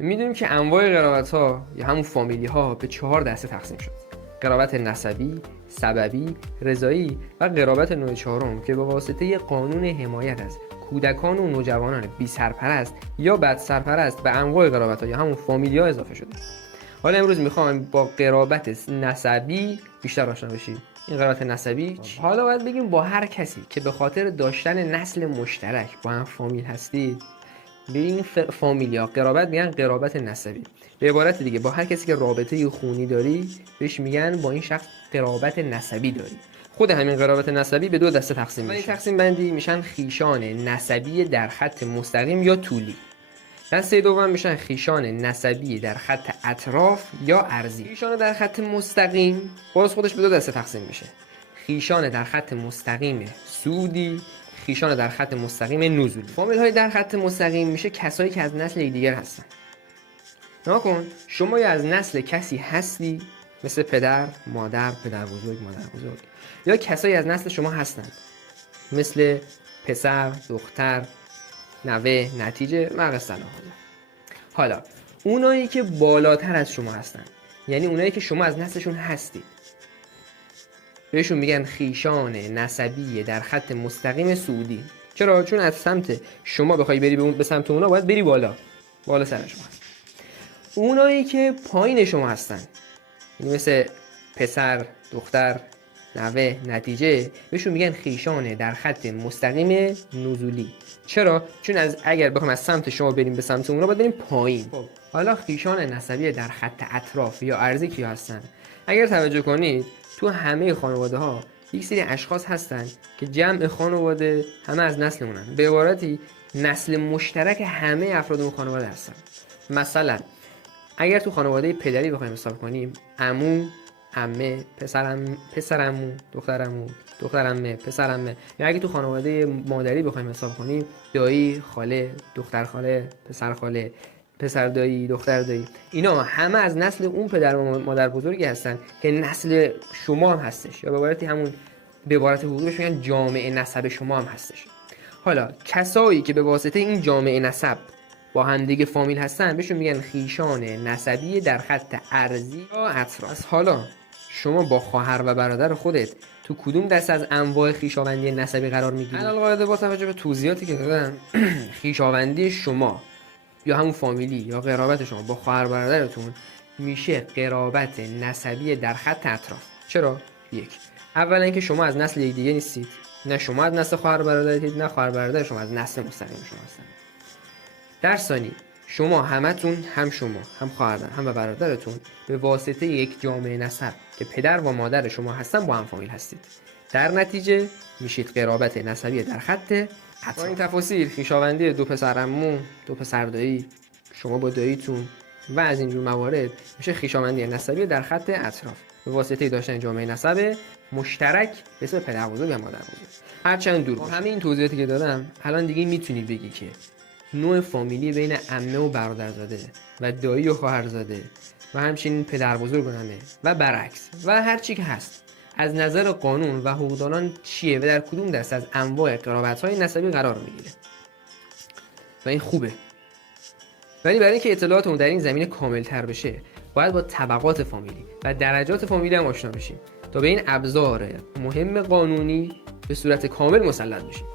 میدونیم که انواع قرابت‌ها یا همون فامیلی‌ها به 4 دسته تقسیم شد: قرابت نسبی، سببی، رضایی و قرابت نوع چهارم که به واسطه قانون حمایت از کودکان و نوجوانان بی سرپرست یا بد سرپرست به انواع قرابت‌ها یا همون فامیلی‌ها اضافه شده. حالا امروز میخوام با قرابت نسبی بیشتر آشنا بشیم. این قرابت نسبی حالا باید بگیم با هر کسی که به خاطر داشتن نسل مشترک با هم فامیل هستید، به این فامیلیا قرابت میگن قرابت نسبی. به عبارت دیگه با هر کسی که رابطه خونی داری بهش میگن با این شخص قرابت نسبی داری. خود همین قرابت نسبی به 2 دسته تقسیم میشه. این تقسیم بندی میشن خیشان نسبی در خط مستقیم یا طولی. دسته دوم میشن خیشان نسبی در خط اطراف یا عرضی. خیشان در خط مستقیم باز خودش به 2 دسته تقسیم میشه: خیشان در خط مستقیم سودی، خیشان در خط مستقیم نزولی. فامیل های در خط مستقیم میشه کسایی که از نسل یکدیگر هستن. ناکن شما یا از نسل کسی هستی مثل پدر، مادر، پدر بزرگ، مادر بزرگ، یا کسایی از نسل شما هستند مثل پسر، دختر، نوه، نتیجه و قصه. حالا اونایی که بالاتر از شما هستن، یعنی اونایی که شما از نسلشون هستید، بهشون میگن خیشان نسبی در خط مستقیم سعودی. چرا؟ چون از سمت شما بخوای بری به سمت اونا باید بری بالا سر شما هست. اونایی که پایین شما هستن، یعنی مثل پسر، دختر، نوه، نتیجه، بهشون میگن خیشان در خط مستقیم نزولی. چرا؟ چون اگر بخوایم از سمت شما بریم به سمت اونا باید بریم پایین. حالا خیشان نسبی در خط اطراف یا عرضی کیا هستن؟ اگر توجه کنید تو همه خانواده ها یک سری اشخاص هستن که جمع خانواده همه از نسل اونن. به عبارتی نسل مشترک همه افراد اون خانواده هستن. مثلا اگر تو خانواده پدری بخوایم حساب کنیم، عمو، عمه، پسرعمو، دخترعمه، پسرعمه. یا اگه تو خانواده مادری بخوایم حساب کنیم، دایی، خاله، دختر خاله، پسر خاله، پسر دایی، دختر دایی. اینا همه از نسل اون پدر و مادر بزرگی هستن که نسل شما هم هستش، یا به عبارتی همون به عبارت حقوقش میگن جامعه نسب شما هم هستش. حالا کسایی که به واسطه این جامعه نسب با هم دیگه فامیل هستن بهشون میگن خیشان نسبی در خط عرضی یا اطراف. حالا شما با خواهر و برادر خودت تو کدوم دسته از انواع خویشاوندی نسبی قرار میگیری؟ القاعده با توجه به توضیحاتی که دادم، خویشاوندی شما یا همون فامیلی یا قرابت شما با خواهر برادرتون میشه قرابت نسبی در خط اطراف. چرا؟ یک، اولا اینکه شما از نسل یکدیگه نیستید، نه شما از نسل خواهر برادرتید نه خواهر برادر شما از نسل مستقیم شما هستن. در ثانی شما همتون، هم شما هم خواهر هم و برادرتون، به واسطه یک جامعه نسب که پدر و مادر شما هستن با هم فامیل هستید. در نتیجه میشید قرابت نسبی در خط اطراف. با این تفاصیل خویشاوندی 2 پسرعمو، 2 پسردایی، شما با داییتون و از اینجور موارد میشه خویشاوندی نسبی در خط اطراف به واسطه داشتن جامعه نسب مشترک به اسم پدر بزرگ و مادر بزرگ. هرچند دور باشه. همه این توضیحاتی که دادم الان دیگه میتونی بگی که نوع فامیلی بین عمه و برادرزاده و دایی و خواهرزاده و همچنین پدر بزرگ و عمه و برعکس و هر چی که هست از نظر قانون و حقوقدانان چیه و در کدوم دسته از انواع قرابت‌های نسبی قرار میگیره. و این خوبه. ولی برای اینکه اطلاعاتمون در این زمینه کامل‌تر بشه باید با طبقات فامیلی و درجات فامیلی هم آشنا بشیم تا به این ابزار مهم قانونی به صورت کامل مسلط بشیم.